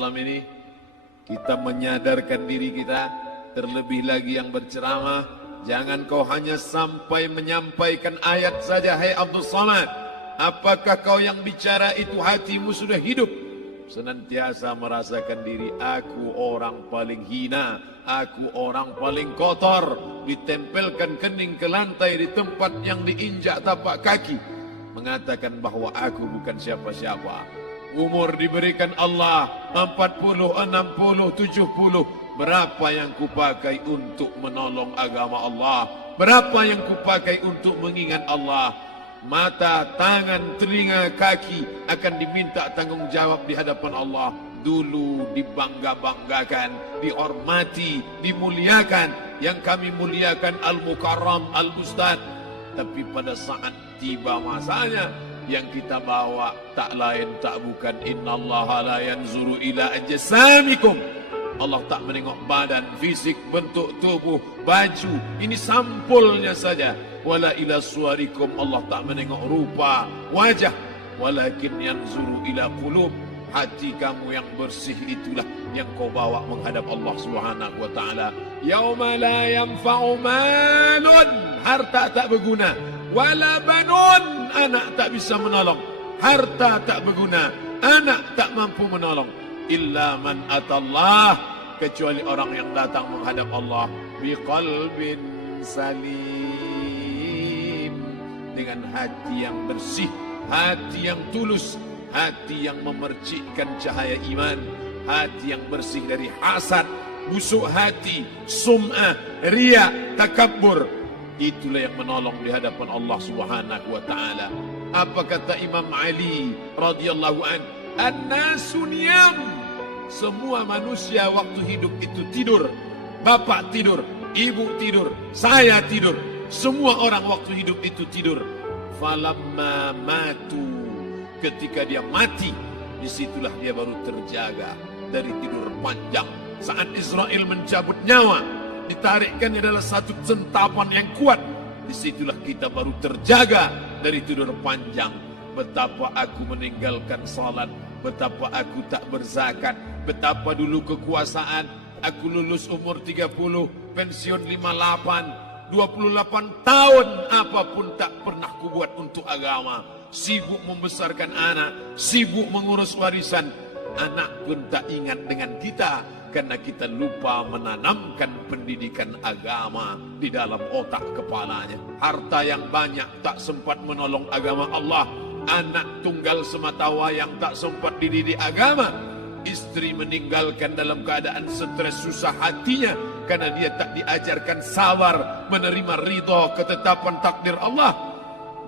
Malam ini kita menyadarkan diri kita, terlebih lagi yang berceramah, jangan kau hanya sampai menyampaikan ayat saja. Hai Abdul Samad, apakah kau yang bicara itu hatimu sudah hidup? Senantiasa merasakan diri, aku orang paling hina, aku orang paling kotor, ditempelkan kening ke lantai di tempat yang diinjak tapak kaki, mengatakan bahwa aku bukan siapa-siapa. Umur diberikan Allah 40, 60, 70. Berapa yang kupakai untuk menolong agama Allah? Berapa yang kupakai untuk mengingat Allah? Mata, tangan, telinga, kaki akan diminta tanggung jawab di hadapan Allah. Dulu dibangga-banggakan, dihormati, dimuliakan. Yang kami muliakan Al-Mukarram, Al-Ustadz. Tapi pada saat tiba masanya, yang kita bawa tak lain tak bukan innallaha la yanzuru ila ajsamikum. Allah tak menengok badan, fisik, bentuk tubuh, baju. Ini sampulnya saja. Wala ila suwarikum, Allah tak menengok rupa, wajah. Walakin yanzuru ila qulub. Hati kamu yang bersih itulah yang kau bawa menghadap Allah Subhanahu wa taala. Yauma la yanfa'u malun, harta tak berguna. Wala banun, anak tak bisa menolong. Harta tak berguna, anak tak mampu menolong. Illa man atallah, kecuali orang yang datang menghadap Allah biqalbin salim, dengan hati yang bersih, hati yang tulus, hati yang memercikkan cahaya iman, hati yang bersih dari hasad, busuk hati, sum'ah, riya, takabbur. Itulah yang menolong di hadapan Allah Subhanahu wa taala. Apa kata Imam Ali radhiyallahu an? An-nasu niyam. Semua manusia waktu hidup itu tidur. Bapak tidur, ibu tidur, saya tidur. Semua orang waktu hidup itu tidur. Falamma matu, ketika dia mati, disitulah dia baru terjaga dari tidur panjang. Saat Israel mencabut nyawa, ditarikkan adalah satu centapan yang kuat. Disitulah kita baru terjaga dari tidur panjang. Betapa aku meninggalkan salat, betapa aku tak berzakat, betapa dulu kekuasaan. Aku lulus umur 30, pensiun 58, 28 tahun apapun tak pernah kubuat untuk agama. Sibuk membesarkan anak, sibuk mengurus warisan. Anak pun tak ingat dengan kita, karena kita lupa menanamkan pendidikan agama di dalam otak kepalanya. Harta yang banyak tak sempat menolong agama Allah. Anak tunggal semata wayang tak sempat dididik agama. Istri meninggalkan dalam keadaan stres susah hatinya, karena dia tak diajarkan sabar menerima ridha ketetapan takdir Allah.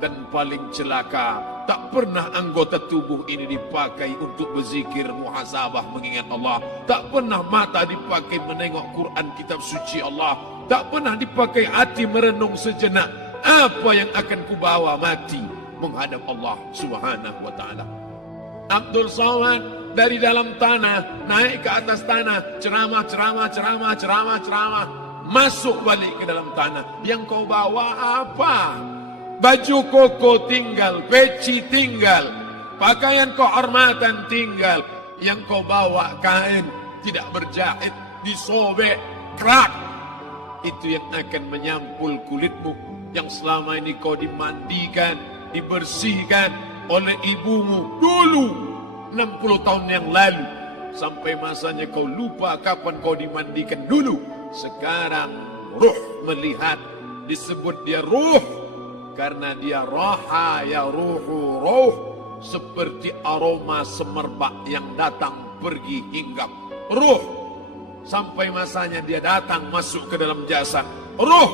Dan paling celaka, tak pernah anggota tubuh ini dipakai untuk berzikir, muhasabah, mengingat Allah. Tak pernah mata dipakai menengok Quran, kitab suci Allah. Tak pernah dipakai hati merenung sejenak. Apa yang akan kubawa mati menghadap Allah Subhanahu wa ta'ala. Abdul Samad dari dalam tanah naik ke atas tanah, ceramah, masuk balik ke dalam tanah. Yang kau bawa apa? Baju koko tinggal, peci tinggal, pakaian kehormatan tinggal. Yang kau bawa kain tidak berjahit, disobek, kerak. Itu yang akan menyampul kulitmu, yang selama ini kau dimandikan, dibersihkan oleh ibumu dulu 60 tahun yang lalu. Sampai masanya kau lupa kapan kau dimandikan dulu. Sekarang ruh melihat, disebut dia ruh karena dia roha ya ruhu roh, seperti aroma semerbak yang datang pergi hinggap. Ruh sampai masanya dia datang masuk ke dalam jasad. Ruh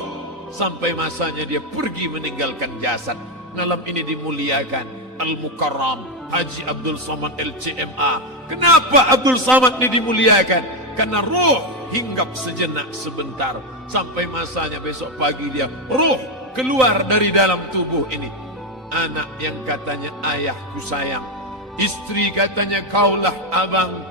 sampai masanya dia pergi meninggalkan jasad. Malam ini dimuliakan Al-Mukarram Haji Abdul Samad LCMA. Kenapa Abdul Samad ini dimuliakan? Karena ruh hinggap sejenak sebentar, sampai masanya besok pagi dia ruh keluar dari dalam tubuh ini. Anak yang katanya ayahku sayang, istri katanya kaulah abang,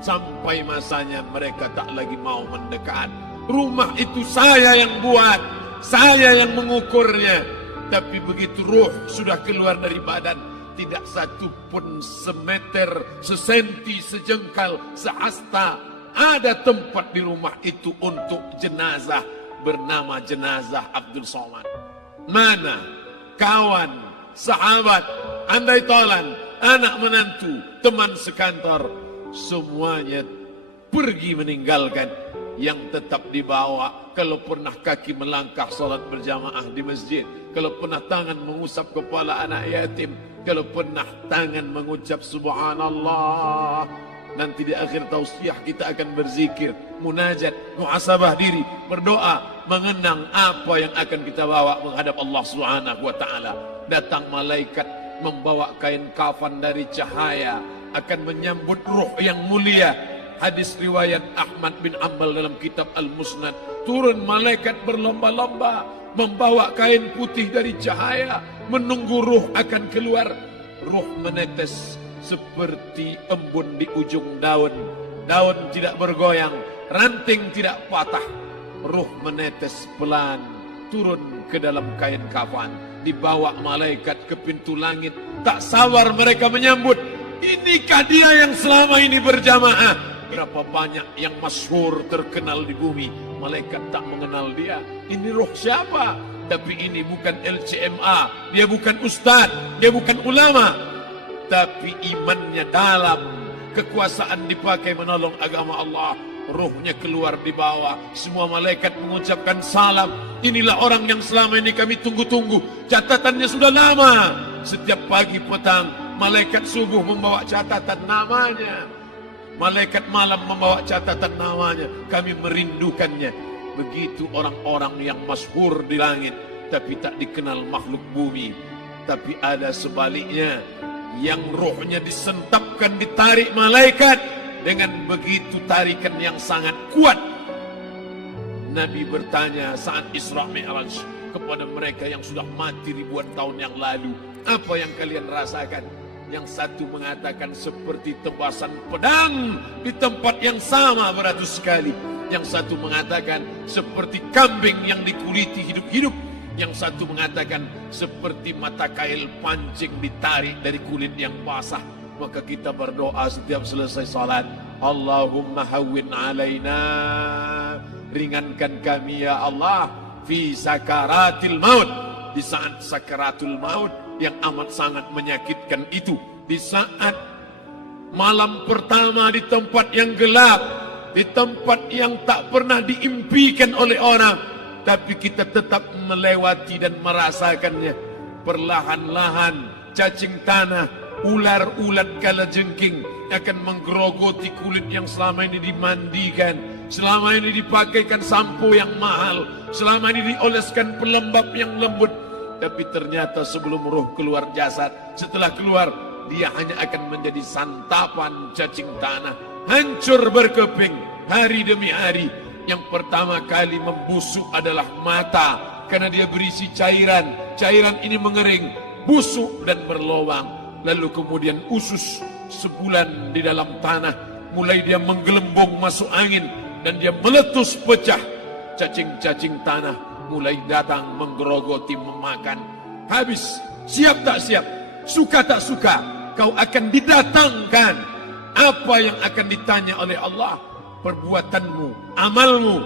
sampai masanya mereka tak lagi mau mendekat. Rumah itu saya yang buat, saya yang mengukurnya. Tapi begitu ruh sudah keluar dari badan, tidak satu pun semeter, sesenti, sejengkal, sehasta ada tempat di rumah itu untuk jenazah bernama jenazah Abdul Somad. Mana kawan, sahabat, andai tolan, anak menantu, teman sekantor, semuanya pergi meninggalkan. Yang tetap dibawa, kalau pernah kaki melangkah salat berjamaah di masjid, kalau pernah tangan mengusap kepala anak yatim, kalau pernah tangan mengucap subhanallah. Nanti di akhir tausiah kita akan berzikir, munajat, muhasabah diri, berdoa, mengenang apa yang akan kita bawa menghadap Allah Subhanahu wa taala. Datang malaikat membawa kain kafan dari cahaya, akan menyambut ruh yang mulia. Hadis riwayat Ahmad bin Ambal dalam kitab Al-Musnad, turun malaikat berlomba-lomba membawa kain putih dari cahaya, menunggu ruh akan keluar. Ruh menetes seperti embun di ujung daun. Daun tidak bergoyang, ranting tidak patah. Ruh menetes pelan turun ke dalam kain kafan, dibawa malaikat ke pintu langit. Tak sabar mereka menyambut. Inikah dia yang selama ini berjamaah? Berapa banyak yang masyhur terkenal di bumi, malaikat tak mengenal dia. Ini roh siapa? Tapi ini bukan LCMA, dia bukan ustaz, dia bukan ulama, tapi imannya dalam, kekuasaan dipakai menolong agama Allah. Ruhnya keluar di bawah, semua malaikat mengucapkan salam. Inilah orang yang selama ini kami tunggu-tunggu, catatannya sudah lama. Setiap pagi petang malaikat subuh membawa catatan namanya, malaikat malam membawa catatan namanya. Kami merindukannya. Begitu orang-orang yang masyhur di langit tapi tak dikenal makhluk bumi. Tapi ada sebaliknya, yang rohnya disentapkan, ditarik malaikat dengan begitu tarikan yang sangat kuat. Nabi bertanya saat Isra Mi'raj kepada mereka yang sudah mati ribuan tahun yang lalu, apa yang kalian rasakan? Yang satu mengatakan seperti tebasan pedang di tempat yang sama beratus kali. Yang satu mengatakan seperti kambing yang dikuliti hidup-hidup. Yang satu mengatakan seperti mata kail pancing ditarik dari kulit yang basah. Maka kita berdoa setiap selesai salat, Allahumma hawwin alaina, ringankan kami ya Allah, fi sakaratil maut, di saat sakaratul maut yang amat sangat menyakitkan itu, di saat malam pertama di tempat yang gelap, di tempat yang tak pernah diimpikan oleh orang, tapi kita tetap melewati dan merasakannya. Perlahan-lahan cacing tanah, ular-ulat kalajengking akan menggerogoti kulit yang selama ini dimandikan, selama ini dipakaikan sampo yang mahal, selama ini dioleskan pelembab yang lembut. Tapi ternyata sebelum roh keluar jasad, setelah keluar, dia hanya akan menjadi santapan cacing tanah. Hancur berkeping hari demi hari. Yang pertama kali membusuk adalah mata, karena dia berisi cairan. Cairan ini mengering, busuk dan berlubang. Lalu kemudian usus sebulan di dalam tanah. Mulai dia menggelembung masuk angin, dan dia meletus pecah. Cacing-cacing tanah mulai datang menggerogoti, memakan. Habis, siap tak siap, suka tak suka, kau akan didatangkan. Apa yang akan ditanya oleh Allah? Perbuatanmu, amalmu.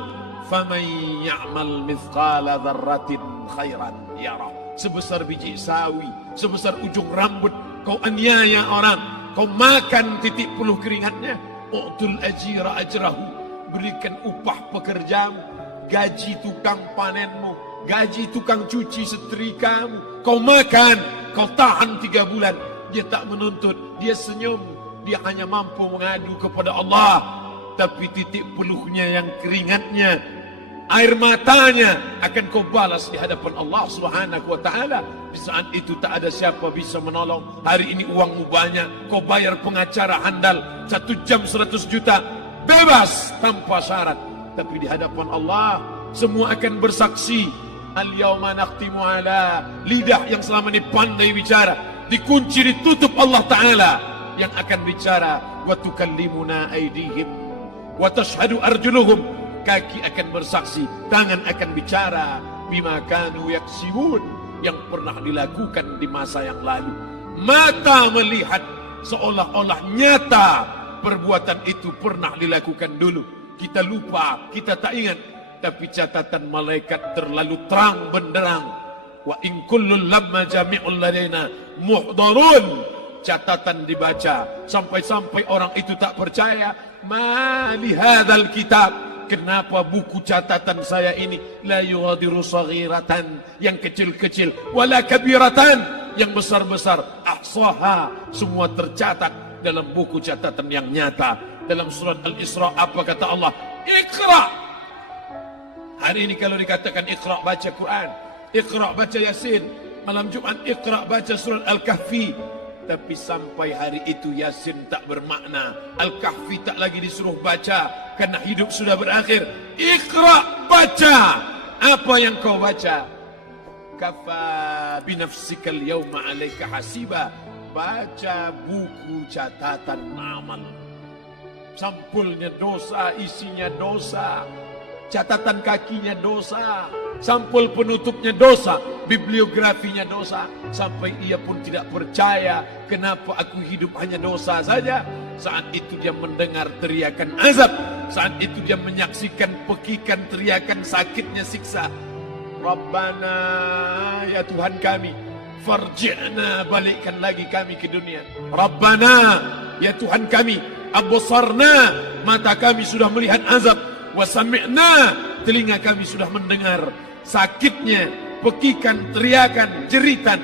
Faman ya'mal mithqala dzarratin khairan yarah. Sebesar biji sawi, sebesar ujung rambut, kau aniaya orang, kau makan titik puluh keringatnya. U'tul ajira ajrahu, berikan upah pekerjamu, gaji tukang panenmu, gaji tukang cuci setrikamu. Kau makan, kau tahan 3 bulan. Dia tak menuntut, dia senyum, dia hanya mampu mengadu kepada Allah. Tapi titik peluhnya yang keringatnya, air matanya akan kau balas di hadapan Allah Subhanahu wa taala. Di saat itu tak ada siapa bisa menolong. Hari ini uangmu banyak, kau bayar pengacara handal 1 jam 100 juta, bebas tanpa syarat. Tapi di hadapan Allah semua akan bersaksi. Al-yawma nakhtimu ala, lidah yang selama ini pandai bicara dikunci, ditutup Allah Ta'ala yang akan bicara. Wa tukallimuna aydihim wa tashhadu arjuluhum, kaki akan bersaksi, tangan akan bicara. Bima kanu yaksibun, yang pernah dilakukan di masa yang lalu. mata melihat, seolah-olah nyata perbuatan itu pernah dilakukan dulu. Kita lupa, kita tak ingat, tapi catatan malaikat terlalu terang benderang. Wa in kullun lamma jami'un ladaina muhdharun. Catatan dibaca sampai-sampai orang itu tak percaya. Ma li hadzal kitab, kenapa buku catatan saya ini la yughadiru saghiratan, yang kecil-kecil, wala kabiratan, yang besar-besar, ahsaha, semua tercatat dalam buku catatan yang nyata. Dalam surat Al-Isra apa kata Allah? Iqra. Hari ini kalau dikatakan Iqra baca Quran, Iqra baca Yasin, malam Jumat Iqra baca surat Al-Kahfi, tapi sampai hari itu Yasin tak bermakna, Al-Kahfi tak lagi disuruh baca karena hidup sudah berakhir. Iqra, baca. Apa yang kau baca? Kafa binafsikal yawma alaika hasiba. Baca buku catatan amal. Sampulnya dosa, isinya dosa. Catatan kakinya dosa, sampul penutupnya dosa, bibliografinya dosa. Sampai ia pun tidak percaya, kenapa aku hidup hanya dosa saja. Saat itu dia mendengar teriakan azab, saat itu dia menyaksikan pekikan teriakan sakitnya siksa. Rabbana, ya Tuhan kami, farji'na, balikkan lagi kami ke dunia. Rabbana, ya Tuhan kami, absarna, mata kami sudah melihat azab. Wasami'na, telinga kami sudah mendengar sakitnya, pekikan, teriakan, jeritan.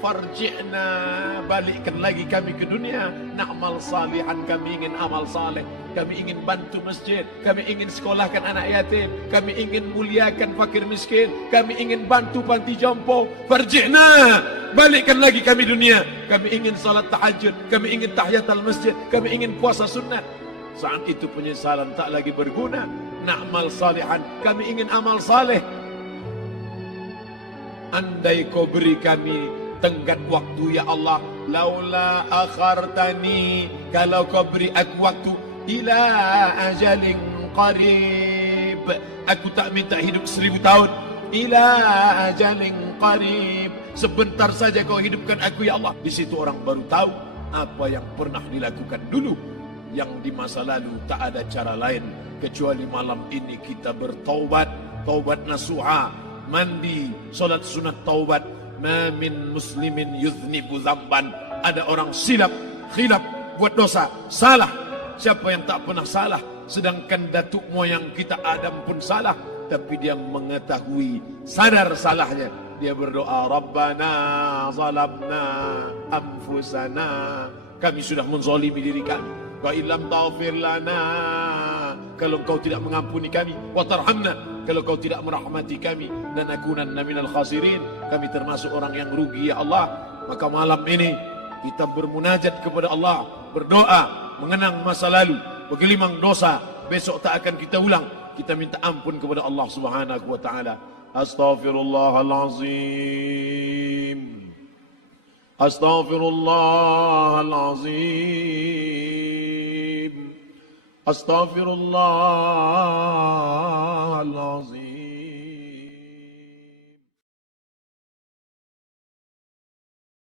Farji'na, balikkan lagi kami ke dunia. Na'mal salihan, kami ingin amal saleh, kami ingin bantu masjid, kami ingin sekolahkan anak yatim, kami ingin muliakan fakir miskin, kami ingin bantu panti jompo. Farji'na, balikkan lagi kami dunia. Kami ingin salat tahajud, kami ingin tahiyatul masjid, kami ingin puasa sunnah. Saat itu penyesalan tak lagi berguna. Na'mal salihan, kami ingin amal saleh. Andai kau beri kami tenggat waktu ya Allah, laula akhartani, kalau kau beri aku waktu, ila ajalin qarib, aku tak minta hidup 1000 tahun, ila ajalin qarib, sebentar saja kau hidupkan aku ya Allah. Di situ orang baru tahu apa yang pernah dilakukan dulu, yang di masa lalu tak ada cara lain kecuali malam ini kita bertaubat, taubat nasuha, mandi, solat sunat taubat. Ma min muslimin yuznibu zamban, ada orang silap, khilaf, buat dosa, salah. Siapa yang tak pernah salah? Sedangkan datuk moyang kita Adam pun salah, tapi dia mengetahui, sadar salahnya. Dia berdoa, Rabbana zalamna anfusana, kami sudah menzalimi diri kami. Wa illam taghfir lana, kalau kau tidak mengampuni kami, wa tarhamna, kalau kau tidak merahmati kami, dan akunanna minal khasirin, kami termasuk orang yang rugi ya Allah. Maka malam ini kita bermunajat kepada Allah, berdoa, mengenang masa lalu, bergelimang dosa, besok tak akan kita ulang. Kita minta ampun kepada Allah Subhanahu wa taala. Astaghfirullahalazim. Astaghfirullahalazim. Astaghfirullahalazim.